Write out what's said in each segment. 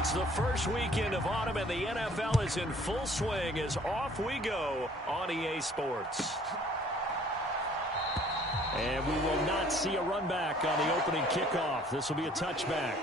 It's the first weekend of autumn, and the NFL is in full swing as off we go on EA Sports. And we will not see a run back on the opening kickoff. This will be a touchback.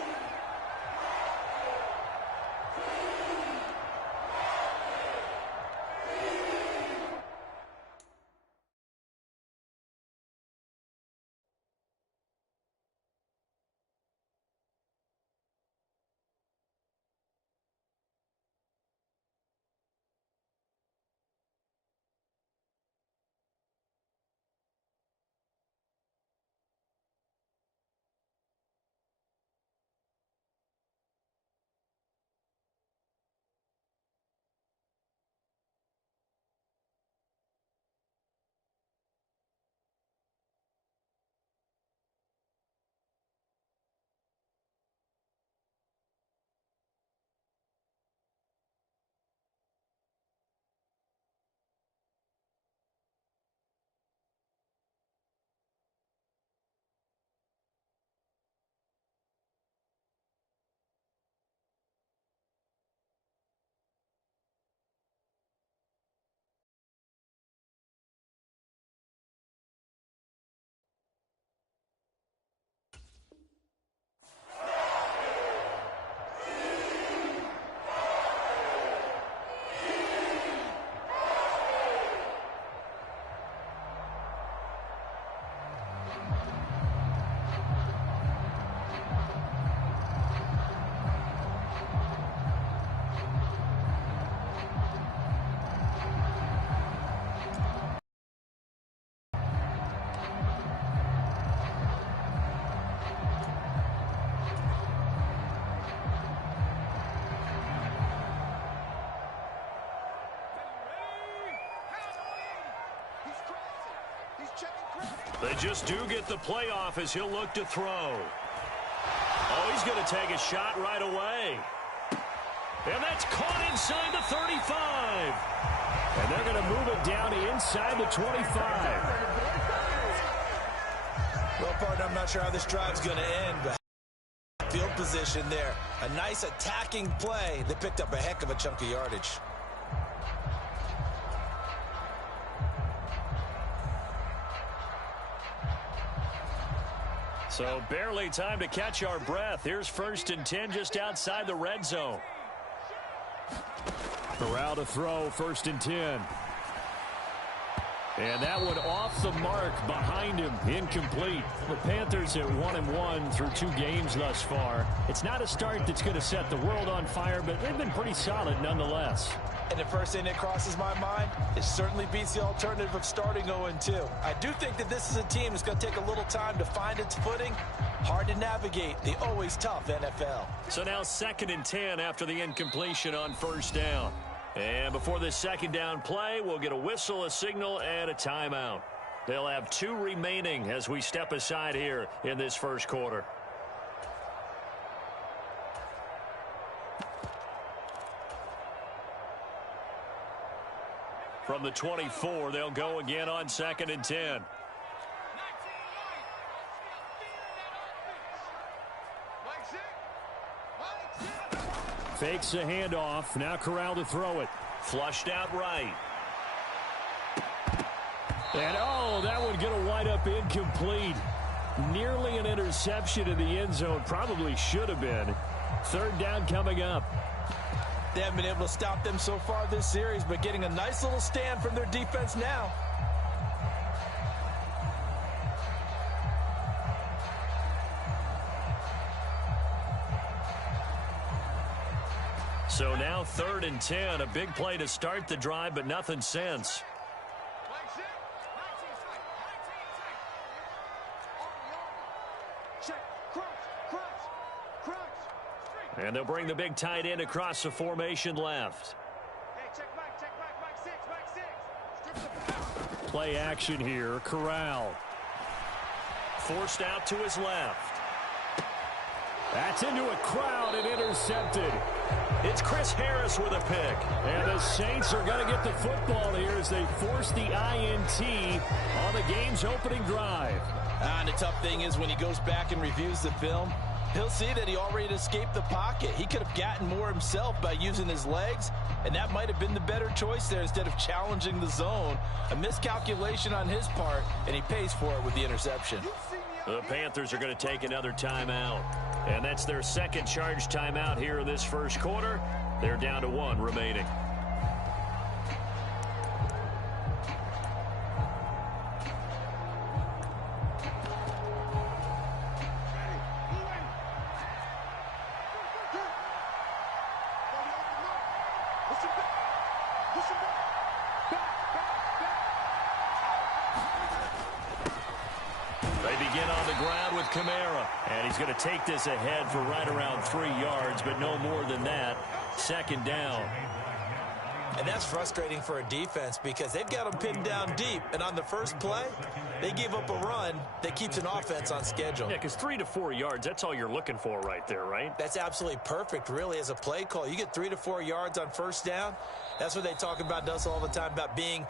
They just do get the playoff as he'll look to throw. Oh, he's going to take a shot right away. And that's caught inside the 35. And they're going to move it down inside the 25. Well, partner, I'm not sure how this drive's going to end, but field position there. A nice attacking play. They picked up a heck of a chunk of yardage. So barely time to catch our breath. Here's 1st and 10 just outside the red zone. Corral to throw, 1st and 10. And that one off the mark behind him, incomplete. The Panthers at 1-1 through 2 games thus far. It's not a start that's going to set the world on fire, but they've been pretty solid nonetheless. And the first thing that crosses my mind, it certainly beats the alternative of starting 0-2. I do think that this is a team that's going to take a little time to find its footing. Hard to navigate the always tough NFL. So now 2nd and 10 after the incompletion on 1st down. And before this 2nd down play, we'll get a whistle, a signal, and a timeout. They'll have 2 remaining as we step aside here in this 1st quarter. From the 24, they'll go again on 2nd and 10. Fakes a handoff. Now Corral to throw it. Flushed out right. And, oh, that one going to wind up incomplete. Nearly an interception in the end zone. Probably should have been. 3rd down coming up. They haven't been able to stop them so far this series, but getting a nice little stand from their defense now. So now 3rd and 10, a big play to start the drive, but nothing since. And they'll bring the big tight end across the formation left. Play action here. Corral. Forced out to his left. That's into a crowd and intercepted. It's Chris Harris with a pick. And the Saints are going to get the football here as they force the INT on the game's opening drive. And the tough thing is when he goes back and reviews the film, He'll see that he already escaped the pocket. He could have gotten more himself by using his legs, and that might have been the better choice there instead of challenging the zone. A miscalculation on his part, and he pays for it with the interception. The Panthers are going to take another timeout, and that's their second charge timeout here in this first quarter. They're down to 1 remaining. And he's going to take this ahead for right around 3 yards, but no more than that. Second down. And that's frustrating for a defense because they've got them pinned down deep. And on the first play, they give up a run that keeps an offense on schedule. Yeah, because 3 to 4 yards, that's all you're looking for right there, right? That's absolutely perfect, really, as a play call. You get 3 to 4 yards on first down. That's what they talk about us all the time, about being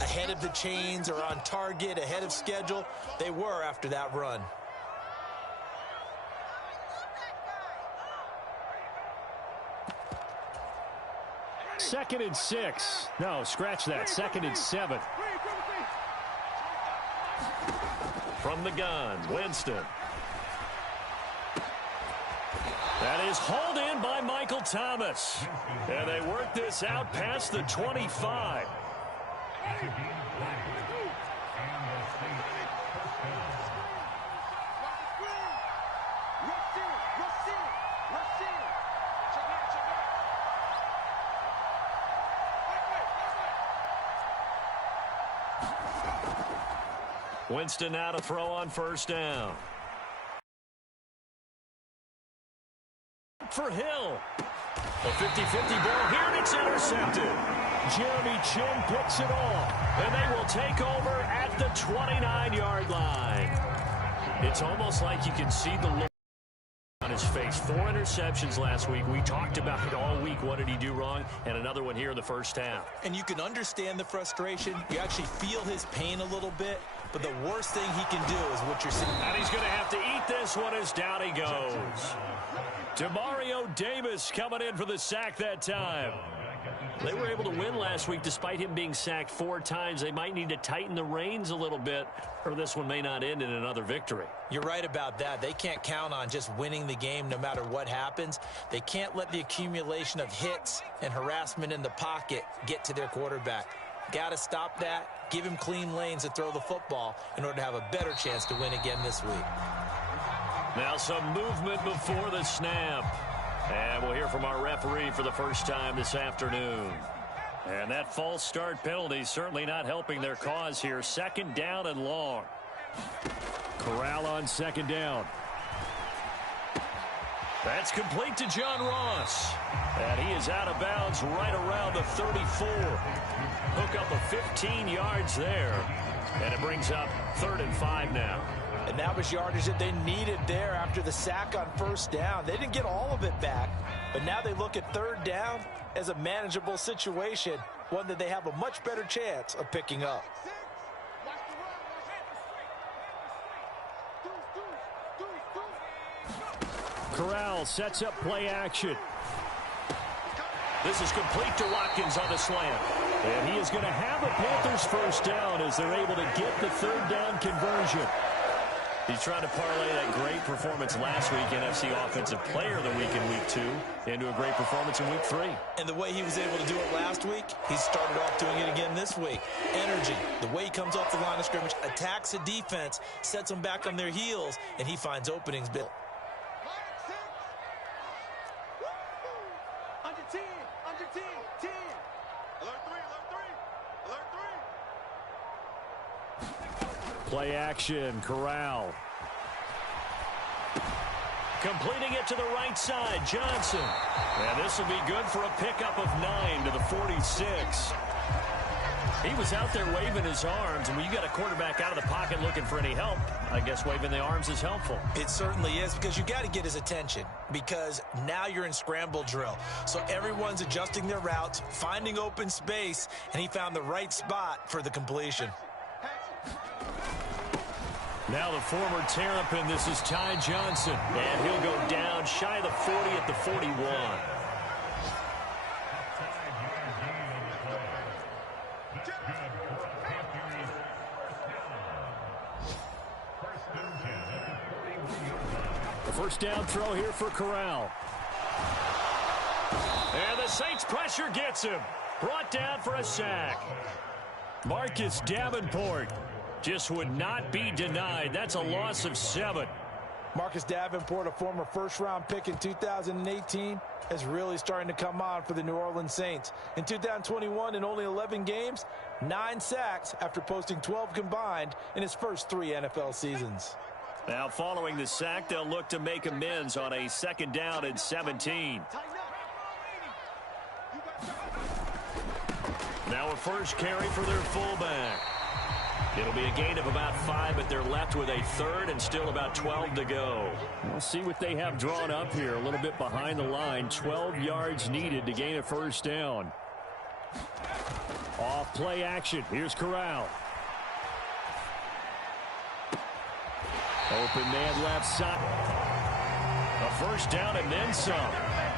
ahead of the chains or on target, ahead of schedule. They were after that run. Second and 6. No, scratch that. Second and 7. From the gun, Winston. That is hauled in by Michael Thomas. And they work this out past the 25. Winston now to throw on first down. For Hill. A 50-50 ball here, and it's intercepted. Jeremy Chin picks it off, and they will take over at the 29-yard line. It's almost like you can see the look on his face. 4 interceptions last week. We talked about it all week. What did he do wrong? And another one here in the first half. And you can understand the frustration. You actually feel his pain a little bit. But the worst thing he can do is what you're seeing. And he's going to have to eat this one as down he goes. Demario Davis coming in for the sack that time. They were able to win last week despite him being sacked 4 times. They might need to tighten the reins a little bit, or this one may not end in another victory. You're right about that. They can't count on just winning the game no matter what happens. They can't let the accumulation of hits and harassment in the pocket get to their quarterback. Got to stop that. Give him clean lanes to throw the football in order to have a better chance to win again this week. Now some movement before the snap. And we'll hear from our referee for the first time this afternoon. And that false start penalty certainly not helping their cause here. Second down and long. Corral on second down. That's complete to John Ross. And he is out of bounds right around the 34. Hook up of 15 yards there. And it brings up 3rd and 5 now. And that was yardage that they needed there after the sack on first down. They didn't get all of it back, but now they look at 3rd down as a manageable situation, one that they have a much better chance of picking up. Corral sets up play action. This is complete to Watkins on the slant. And he is going to have a Panthers first down as they're able to get the 3rd down conversion. He's trying to parlay that great performance last week, NFC Offensive Player of the Week in Week 2, into a great performance in Week 3. And the way he was able to do it last week, he started off doing it again this week. Energy, the way he comes off the line of scrimmage, attacks the defense, sets them back on their heels, and he finds openings. Under 10, 10. Alert 3. Play action, Corral. Completing it to the right side, Johnson. And this will be good for a pickup of 9 to the 46. He was out there waving his arms, and when you got a quarterback out of the pocket looking for any help, I guess waving the arms is helpful. It certainly is, because you got to get his attention, because now you're in scramble drill. So everyone's adjusting their routes, finding open space, and he found the right spot for the completion. Now the former Terrapin, this is Ty Johnson. And he'll go down shy of the 40 at the 41. The first down throw here for Corral. And the Saints pressure gets him. Brought down for a sack. Marcus Davenport just would not be denied. That's a loss of 7. Marcus Davenport, a former first-round pick in 2018, is really starting to come on for the New Orleans Saints. In 2021, in only 11 games, 9 sacks after posting 12 combined in his first 3 NFL seasons. Now following the sack, they'll look to make amends on a 2nd down and 17. Now a first carry for their fullback. It'll be a gain of about 5, but they're left with a 3rd and still about 12 to go. We'll see what they have drawn up here. A little bit behind the line. 12 yards needed to gain a first down. Off play action. Here's Corral. Open man left side. A first down and then some.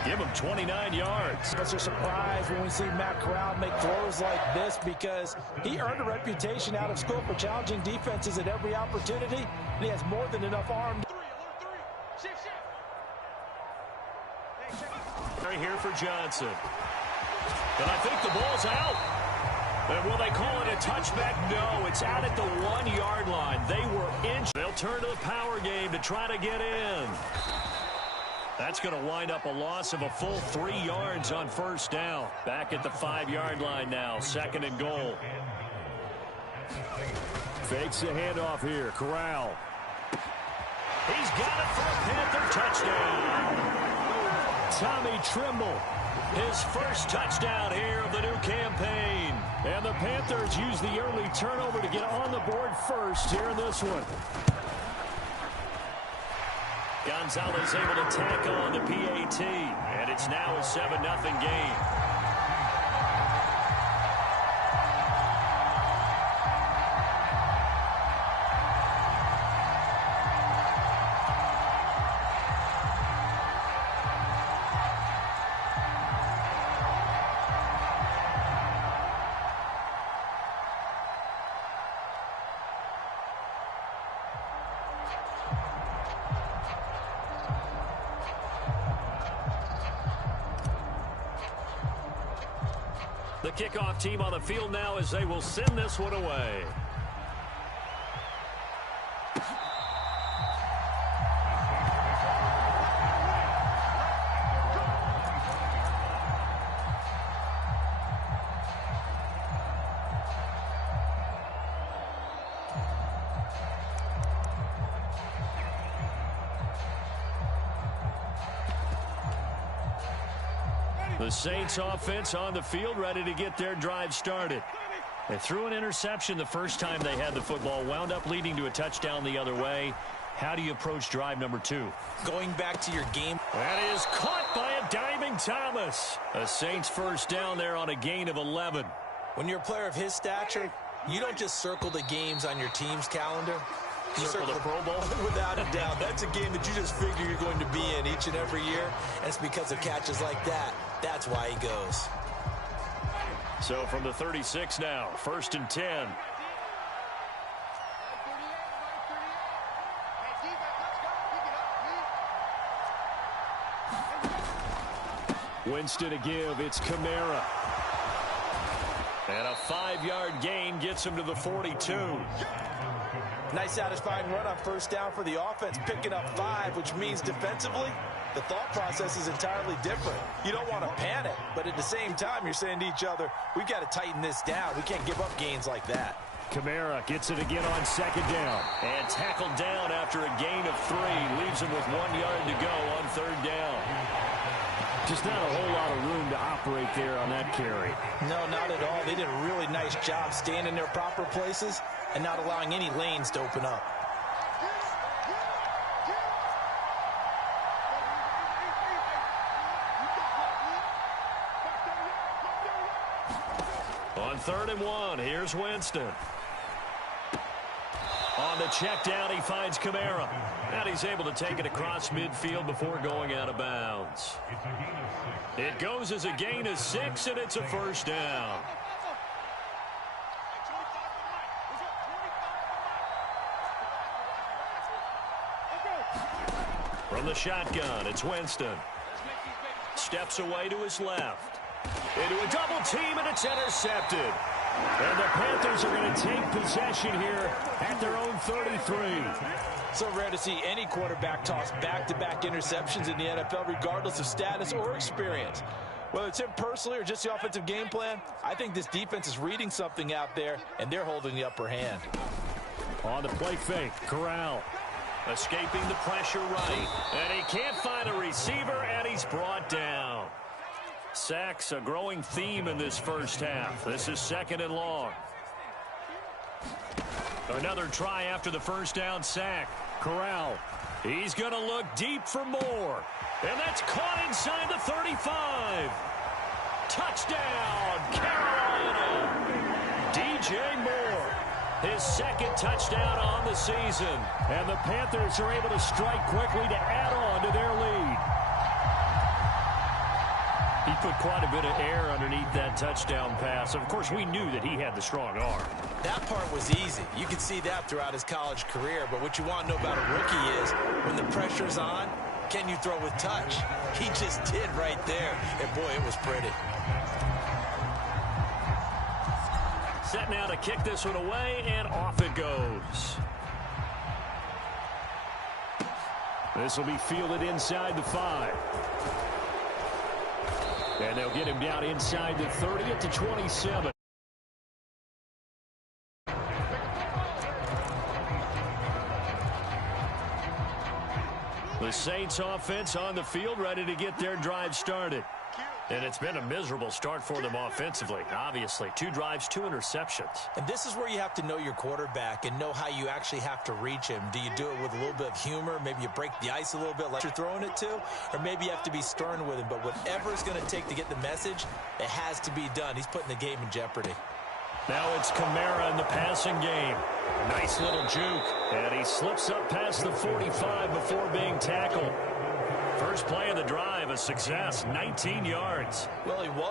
Give him 29 yards. It's a surprise when we see Matt Corral make throws like this because he earned a reputation out of school for challenging defenses at every opportunity, and he has more than enough arm. Right here for Johnson. And I think the ball's out. And will they call it a touchback? No, it's out at the 1-yard line. They were injured. They'll turn to the power game to try to get in. That's going to wind up a loss of a full 3 yards on first down. Back at the 5-yard line now. 2nd and goal. Fakes the handoff here. Corral. He's got it for a Panther touchdown. Tommy Trimble. His first touchdown here of the new campaign. And the Panthers use the early turnover to get on the board first here in this one. Gonzalez able to tack on the PAT, and it's now a 7-0 game. The kickoff team on the field now as they will send this one away. The Saints offense on the field ready to get their drive started. They threw an interception the first time they had the football, wound up leading to a touchdown the other way. How do you approach drive number 2? Going back to your game. That is caught by a diving Thomas. A Saints first down there on a gain of 11. When you're a player of his stature, you don't just circle the games on your team's calendar. You circle the Pro Bowl? Without a doubt. That's a game that you just figure you're going to be in each and every year. And it's because of catches like that. That's why he goes. So from the 36 now, 1st and 10. Winston to give. It's Kamara. And a 5-yard gain gets him to the 42. Nice satisfying run on first down for the offense, picking up 5, which means defensively, the thought process is entirely different. You don't want to panic, but at the same time, you're saying to each other, we've got to tighten this down. We can't give up gains like that. Kamara gets it again on 2nd down. And tackled down after a gain of 3. Leaves him with 1 yard to go on 3rd down. Just not a whole lot of room to operate there on that carry. No, not at all. They did a really nice job staying in their proper places and not allowing any lanes to open up. On 3rd and 1, here's Winston. On the check down, he finds Kamara. And he's able to take it across midfield before going out of bounds. It goes as a gain of 6, and it's a first down. From the shotgun, it's Winston. Steps away to his left. Into a double team, and it's intercepted. And the Panthers are going to take possession here at their own 33. So rare to see any quarterback toss back-to-back interceptions in the NFL, regardless of status or experience. Whether it's him personally or just the offensive game plan, I think this defense is reading something out there, and they're holding the upper hand. On the play fake, Corral. Escaping the pressure right. And he can't find a receiver, and he's brought down. Sacks, a growing theme in this first half. This is 2nd and long. Another try after the first down sack. Corral. He's going to look deep for more. And that's caught inside the 35. Touchdown, Carolina. DJ Moore. His 2nd touchdown on the season. And the Panthers are able to strike quickly to add on to their lead. He put quite a bit of air underneath that touchdown pass. Of course, we knew that he had the strong arm. That part was easy. You could see that throughout his college career. But what you want to know about a rookie is when the pressure's on, can you throw with touch? He just did right there. And, boy, it was pretty. Set now to kick this one away, and off it goes. This will be fielded inside the 5. And they'll get him down inside the 30 at the 27. The Saints offense on the field, ready to get their drive started. And it's been a miserable start for them offensively. Obviously, 2 drives, 2 interceptions. And this is where you have to know your quarterback and know how you actually have to reach him. Do you do it with a little bit of humor? Maybe you break the ice a little bit like you're throwing it to? Or maybe you have to be stern with him. But whatever it's going to take to get the message, it has to be done. He's putting the game in jeopardy. Now it's Kamara in the passing game. Nice little juke. And he slips up past the 45 before being tackled. First play of the drive, a success, 19 yards. Well, he was.